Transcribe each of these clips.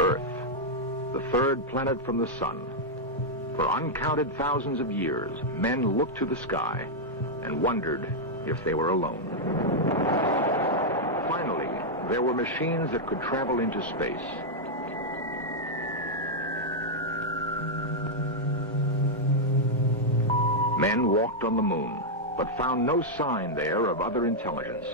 Earth, the third planet from the sun. For uncounted thousands of years, men looked to the sky and wondered if they were alone. Finally, there were machines that could travel into space. Men walked on the moon, but found no sign there of other intelligence.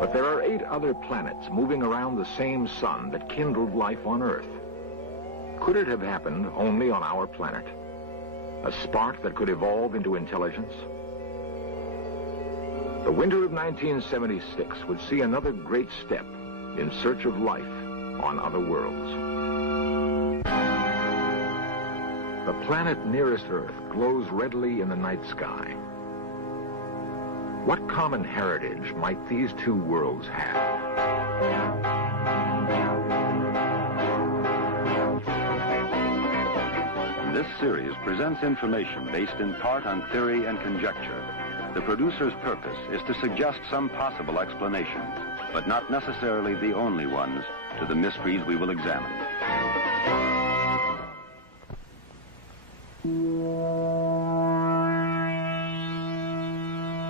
But there are 8 other planets moving around the same sun that kindled life on Earth. Could it have happened only on our planet? A spark that could evolve into intelligence? The winter of 1976 would see another great step in search of life on other worlds. The planet nearest Earth glows redly in the night sky. What common heritage might these two worlds have? This series presents information based in part on theory and conjecture. The producer's purpose is to suggest some possible explanations, but not necessarily the only ones, to the mysteries we will examine.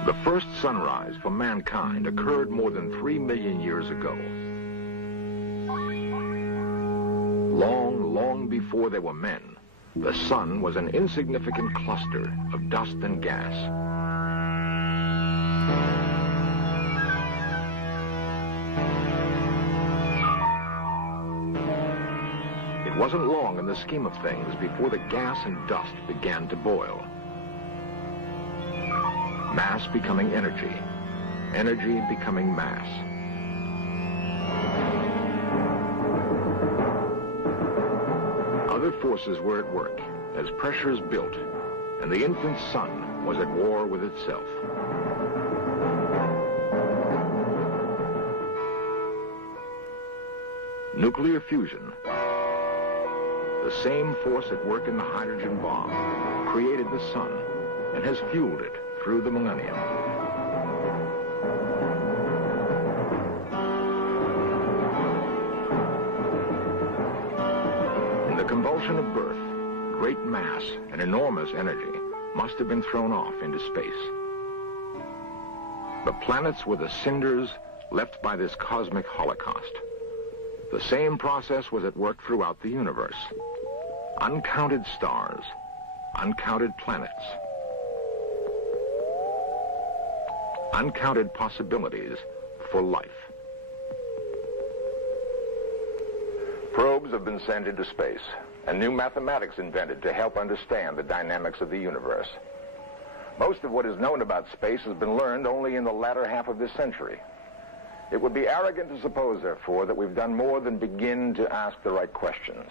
The first sunrise for mankind occurred more than 3 million years ago. Long, long before there were men, the sun was an insignificant cluster of dust and gas. It wasn't long in the scheme of things before the gas and dust began to boil. Mass becoming energy, energy becoming mass. Other forces were at work as pressures built, and the infant sun was at war with itself. Nuclear fusion, the same force at work in the hydrogen bomb, created the sun and has fueled it through the millennium. In the convulsion of birth, great mass and enormous energy must have been thrown off into space. The planets were the cinders left by this cosmic holocaust. The same process was at work throughout the universe. Uncounted stars, uncounted planets, uncounted possibilities for life. Probes have been sent into space, and new mathematics invented to help understand the dynamics of the universe. Most of what is known about space has been learned only in the latter half of this century. It would be arrogant to suppose, therefore, that we've done more than begin to ask the right questions.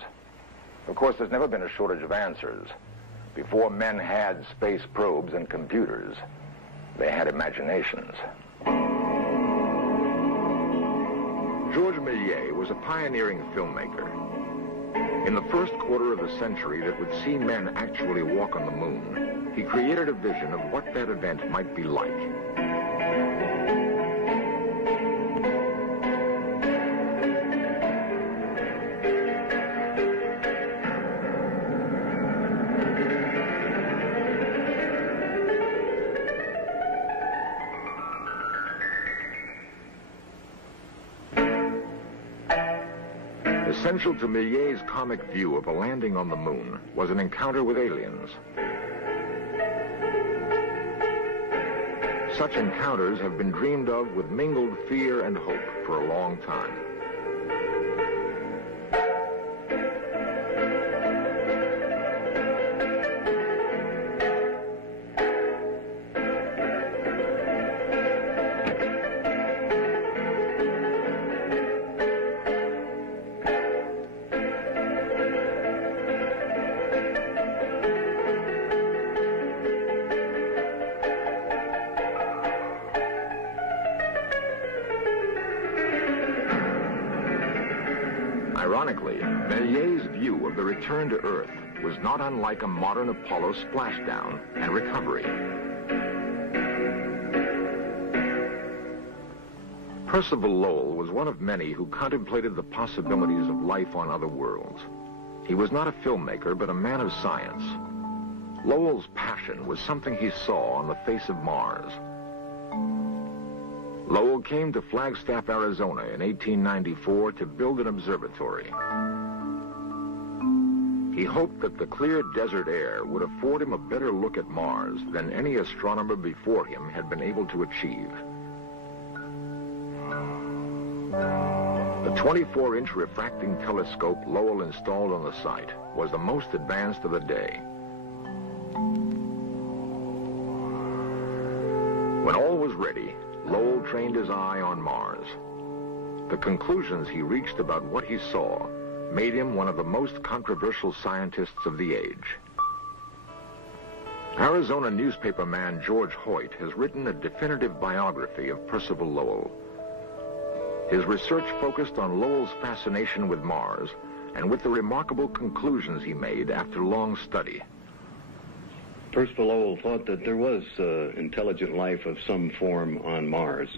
Of course, there's never been a shortage of answers. Before men had space probes and computers, they had imaginations. Georges Méliès was a pioneering filmmaker. In the first quarter of the century that would see men actually walk on the moon, he created a vision of what that event might be like. Essential to Méliès' comic view of a landing on the moon was an encounter with aliens. Such encounters have been dreamed of with mingled fear and hope for a long time. Ironically, Méliès' view of the return to Earth was not unlike a modern Apollo splashdown and recovery. Percival Lowell was one of many who contemplated the possibilities of life on other worlds. He was not a filmmaker, but a man of science. Lowell's passion was something he saw on the face of Mars. Lowell came to Flagstaff, Arizona in 1894 to build an observatory. He hoped that the clear desert air would afford him a better look at Mars than any astronomer before him had been able to achieve. The 24-inch refracting telescope Lowell installed on the site was the most advanced of the day. When all was ready, Lowell trained his eye on Mars. The conclusions he reached about what he saw made him one of the most controversial scientists of the age. Arizona newspaperman George Hoyt has written a definitive biography of Percival Lowell. His research focused on Lowell's fascination with Mars and with the remarkable conclusions he made after long study. Percival Lowell thought that there was intelligent life of some form on Mars.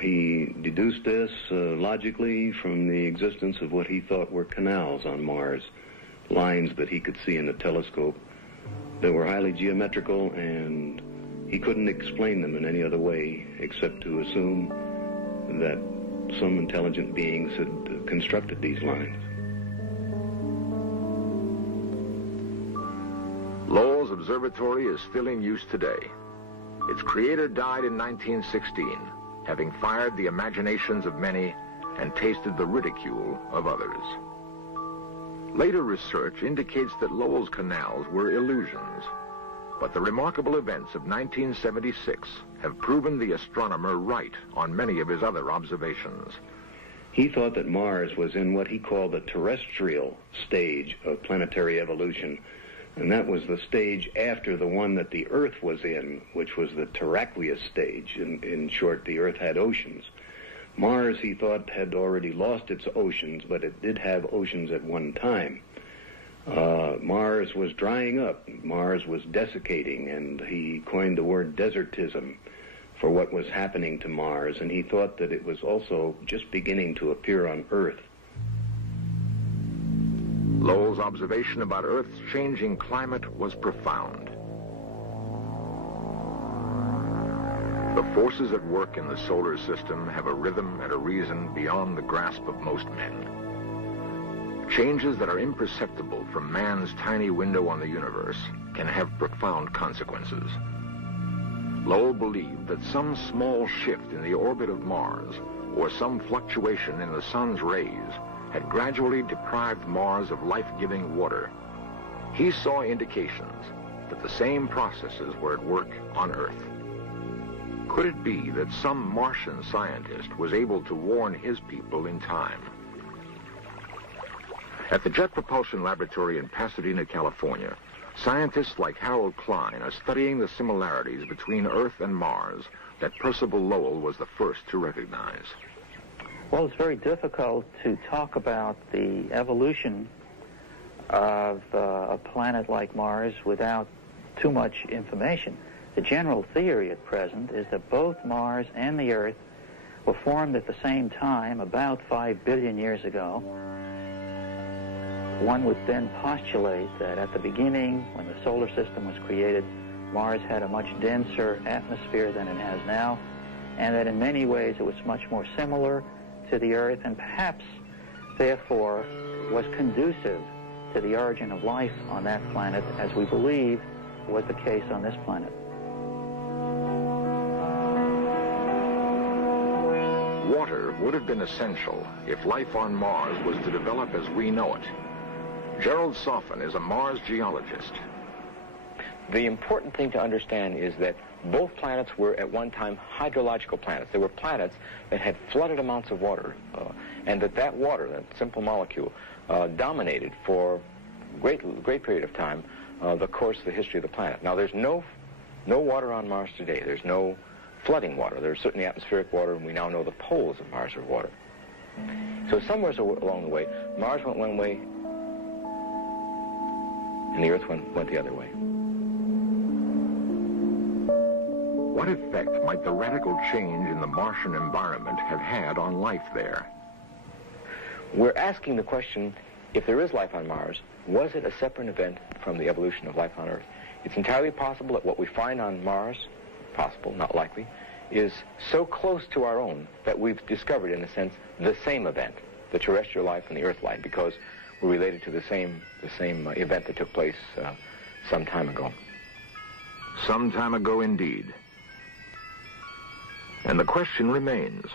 He deduced this logically from the existence of what he thought were canals on Mars, lines that he could see in a telescope. They were highly geometrical, and he couldn't explain them in any other way except to assume that some intelligent beings had constructed these lines. Lowell's observatory is still in use today. Its creator died in 1916, having fired the imaginations of many and tasted the ridicule of others. Later research indicates that Lowell's canals were illusions, but the remarkable events of 1976 have proven the astronomer right on many of his other observations. He thought that Mars was in what he called the terrestrial stage of planetary evolution, and that was the stage after the one that the Earth was in, which was the terraqueous stage. In short, the Earth had oceans. Mars, he thought, had already lost its oceans, but it did have oceans at one time. Mars was drying up. Mars was desiccating, and he coined the word desertism for what was happening to Mars, and he thought that it was also just beginning to appear on Earth. Lowell's observation about Earth's changing climate was profound. The forces at work in the solar system have a rhythm and a reason beyond the grasp of most men. Changes that are imperceptible from man's tiny window on the universe can have profound consequences. Lowell believed that some small shift in the orbit of Mars or some fluctuation in the sun's rays had gradually deprived Mars of life-giving water. He saw indications that the same processes were at work on Earth. Could it be that some Martian scientist was able to warn his people in time? At the Jet Propulsion Laboratory in Pasadena, California, scientists like Harold Klein are studying the similarities between Earth and Mars that Percival Lowell was the first to recognize. Well, it's very difficult to talk about the evolution of a planet like Mars without too much information. The general theory at present is that both Mars and the Earth were formed at the same time, about 5 billion years ago. One would then postulate that at the beginning, when the solar system was created, Mars had a much denser atmosphere than it has now, and that in many ways it was much more similar to the Earth, and perhaps, therefore, was conducive to the origin of life on that planet, as we believe was the case on this planet. Water would have been essential if life on Mars was to develop as we know it. Gerald Soffen is a Mars geologist. The important thing to understand is that both planets were at one time hydrological planets. They were planets that had flooded amounts of water, and that water, that simple molecule, dominated for a great period of time the course of the history of the planet. Now, there's no water on Mars today. There's no flooding water. There's certainly atmospheric water, and we now know the poles of Mars are water. So somewhere along the way, Mars went one way, and the Earth went the other way. What effect might the radical change in the Martian environment have had on life there? We're asking the question, if there is life on Mars, was it a separate event from the evolution of life on Earth? It's entirely possible that what we find on Mars, possible, not likely, is so close to our own that we've discovered, in a sense, the same event, the terrestrial life and the Earth life, because we're related to the same event that took place some time ago. Some time ago, indeed. And the question remains,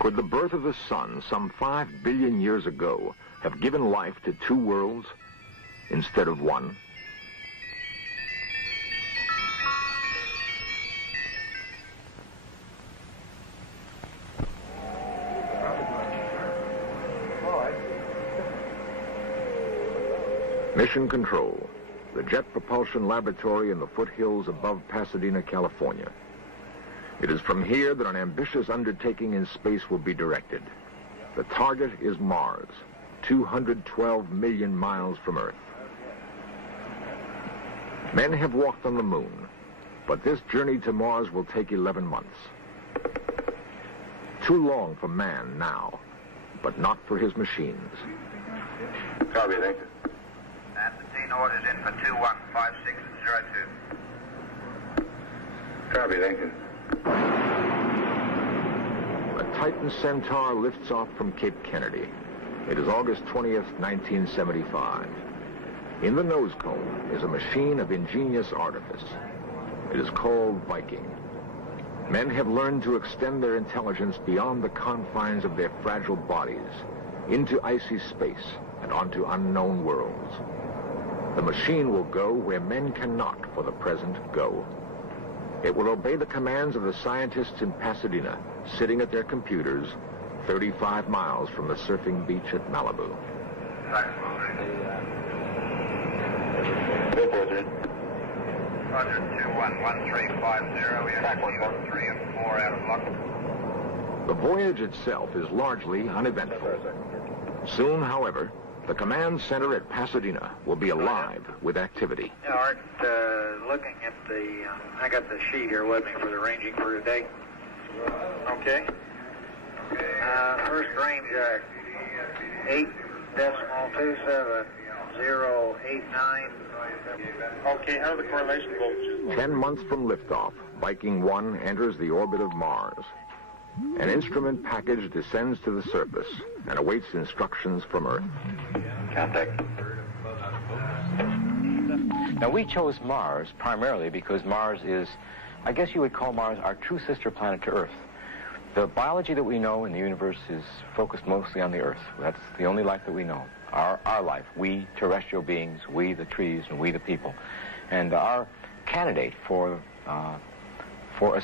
could the birth of the sun some 5 billion years ago have given life to two worlds instead of one? Mission Control, the Jet Propulsion Laboratory in the foothills above Pasadena, California. It is from here that an ambitious undertaking in space will be directed. The target is Mars, 212 million miles from Earth. Men have walked on the moon, but this journey to Mars will take 11 months. Too long for man now, but not for his machines. Copy, thank you. Constantine orders in for 215602. Copy, thank you. A Titan Centaur lifts off from Cape Kennedy. It is August 20th, 1975. In the nose cone is a machine of ingenious artifice. It is called Viking. Men have learned to extend their intelligence beyond the confines of their fragile bodies, into icy space and onto unknown worlds. The machine will go where men cannot, for the present, go. It will obey the commands of the scientists in Pasadena, sitting at their computers, 35 miles from the surfing beach at Malibu. Roger, 211350. We have 3 and 4 out of luck. The voyage itself is largely uneventful. Soon, however, the command center at Pasadena will be alive with activity. Art, looking at the, I got the sheet here with me for the ranging for today. Okay. First range, 8.27089. Okay, how are the correlation voltages? 10 months from liftoff, Viking 1 enters the orbit of Mars. An instrument package descends to the surface and awaits instructions from Earth. Contact. Now, we chose Mars primarily because Mars is, I guess you would call Mars our true sister planet to Earth. The biology that we know in the universe is focused mostly on the Earth. That's the only life that we know. Our life, we terrestrial beings, we the trees, and we the people. And our candidate for a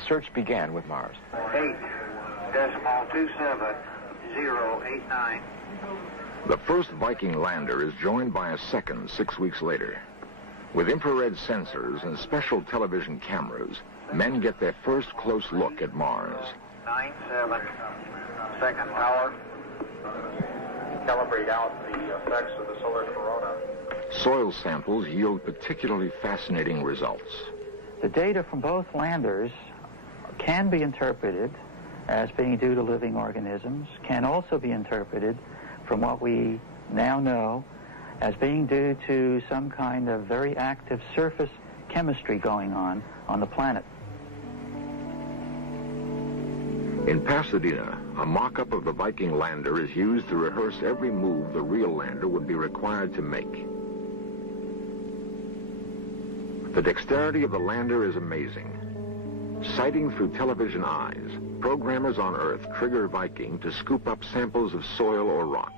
search began with Mars. 8.27089. The first Viking lander is joined by a second 6 weeks later. With infrared sensors and special television cameras, men get their first close look at Mars. 97, second power. Calibrate out the effects of the solar corona. Soil samples yield particularly fascinating results. The data from both landers can be interpreted as being due to living organisms, can also be interpreted from what we now know as being due to some kind of very active surface chemistry going on the planet. In Pasadena, a mock-up of the Viking lander is used to rehearse every move the real lander would be required to make. The dexterity of the lander is amazing. Sighting through television eyes, programmers on Earth trigger Viking to scoop up samples of soil or rock.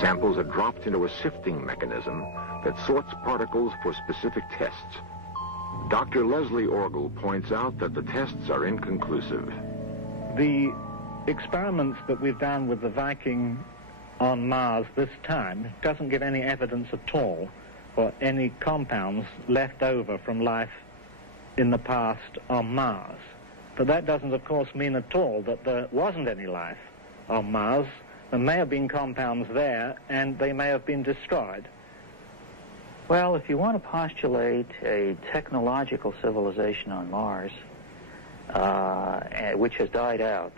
Samples are dropped into a sifting mechanism that sorts particles for specific tests. Dr. Leslie Orgel points out that the tests are inconclusive. The experiments that we've done with the Viking on Mars this time doesn't give any evidence at all for any compounds left over from life in the past on Mars. But that doesn't, of course, mean at all that there wasn't any life on Mars. There may have been compounds there, and they may have been destroyed. Well, if you want to postulate a technological civilization on Mars, which has died out,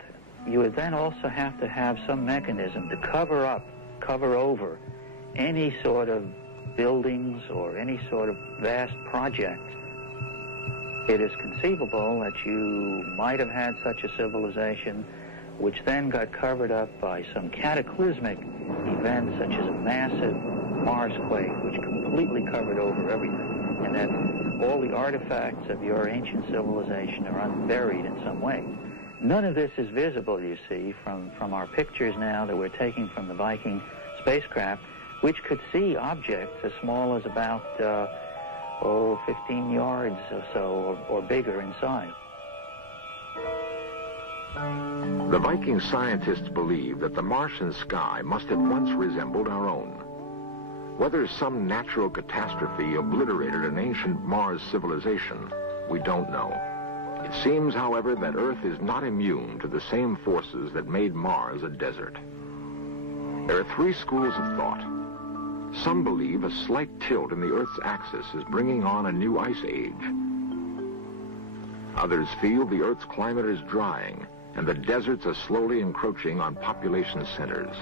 you would then also have to have some mechanism to cover over any sort of buildings or any sort of vast project. It is conceivable that you might have had such a civilization which then got covered up by some cataclysmic event such as a massive Mars quake which completely covered over everything, and that all the artifacts of your ancient civilization are unburied in some way. None of this is visible, you see, from our pictures now that we're taking from the Viking spacecraft, which could see objects as small as about 15 yards or so, or bigger in size. The Viking scientists believe that the Martian sky must have once resembled our own. Whether some natural catastrophe obliterated an ancient Mars civilization, we don't know. It seems, however, that Earth is not immune to the same forces that made Mars a desert. There are three schools of thought. Some believe a slight tilt in the Earth's axis is bringing on a new ice age. Others feel the Earth's climate is drying and the deserts are slowly encroaching on population centers.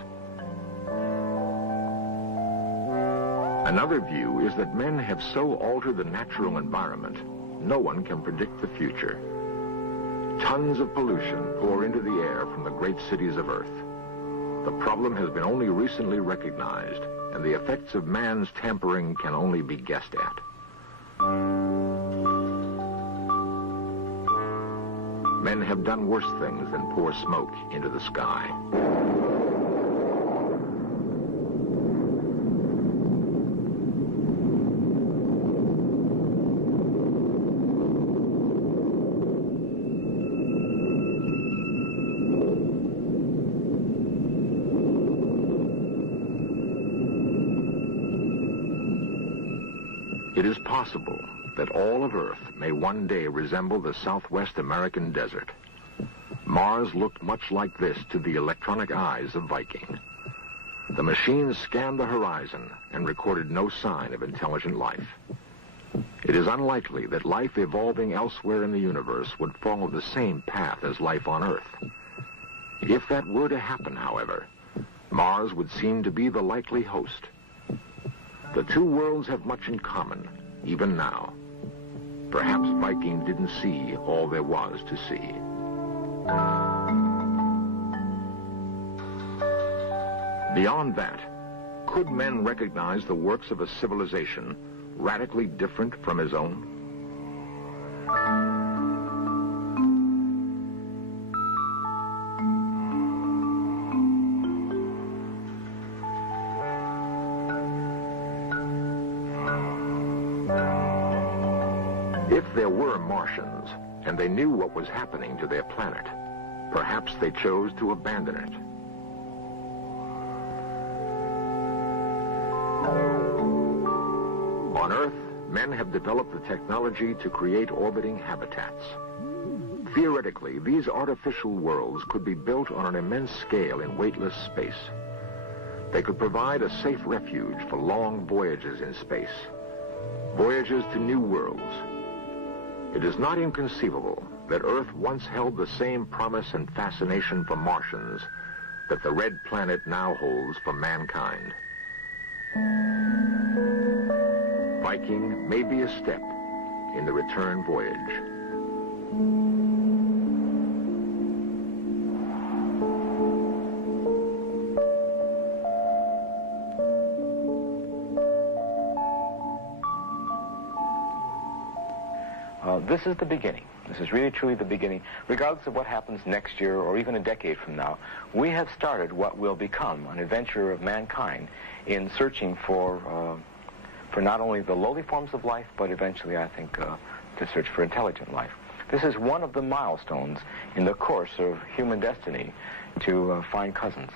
Another view is that men have so altered the natural environment, no one can predict the future. Tons of pollution pour into the air from the great cities of Earth. The problem has been only recently recognized, and the effects of man's tampering can only be guessed at. Men have done worse things than pour smoke into the sky. It is possible that all of Earth may one day resemble the Southwest American desert. Mars looked much like this to the electronic eyes of Viking. The machines scanned the horizon and recorded no sign of intelligent life. It is unlikely that life evolving elsewhere in the universe would follow the same path as life on Earth. If that were to happen, however, Mars would seem to be the likely host. The two worlds have much in common, even now. Perhaps Viking didn't see all there was to see. Beyond that, could men recognize the works of a civilization radically different from his own? If there were Martians, and they knew what was happening to their planet, perhaps they chose to abandon it. On Earth, men have developed the technology to create orbiting habitats. Theoretically, these artificial worlds could be built on an immense scale in weightless space. They could provide a safe refuge for long voyages in space, voyages to new worlds. It is not inconceivable that Earth once held the same promise and fascination for Martians that the red planet now holds for mankind. Viking may be a step in the return voyage. This is the beginning. This is really truly the beginning. Regardless of what happens next year or even a decade from now, we have started what will become an adventure of mankind in searching for not only the lowly forms of life, but eventually, I think, to search for intelligent life. This is one of the milestones in the course of human destiny to find cousins.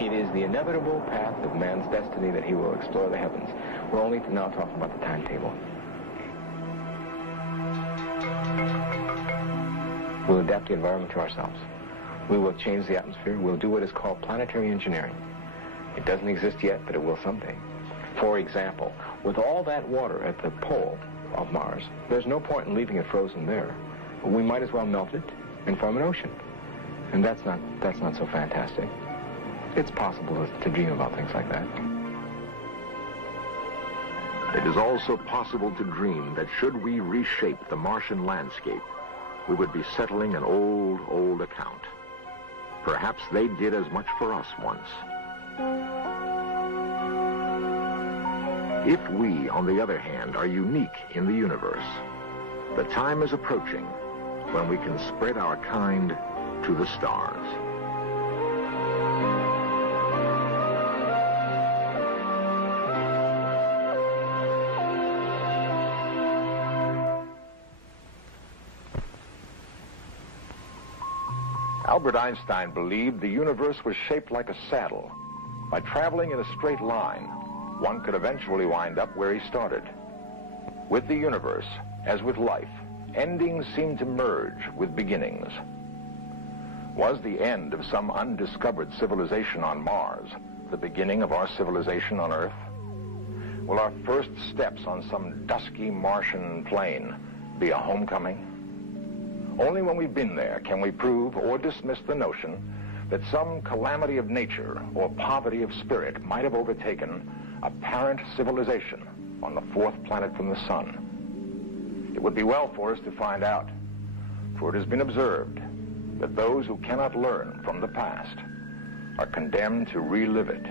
It is the inevitable path of man's destiny that he will explore the heavens. We're only now talking about the timetable. We'll adapt the environment to ourselves. We will change the atmosphere. We'll do what is called planetary engineering. It doesn't exist yet, but it will someday. For example, with all that water at the pole of Mars, there's no point in leaving it frozen there. We might as well melt it and form an ocean. And that's not so fantastic. It's possible to dream about things like that. It is also possible to dream that should we reshape the Martian landscape, we would be settling an old account. Perhaps they did as much for us once. If we, on the other hand, are unique in the universe, the time is approaching when we can spread our kind to the stars. Albert Einstein believed the universe was shaped like a saddle. By traveling in a straight line, one could eventually wind up where he started. With the universe, as with life, endings seem to merge with beginnings. Was the end of some undiscovered civilization on Mars the beginning of our civilization on Earth? Will our first steps on some dusky Martian plain be a homecoming? Only when we've been there can we prove or dismiss the notion that some calamity of nature or poverty of spirit might have overtaken a parent civilization on the fourth planet from the sun. It would be well for us to find out, for it has been observed that those who cannot learn from the past are condemned to relive it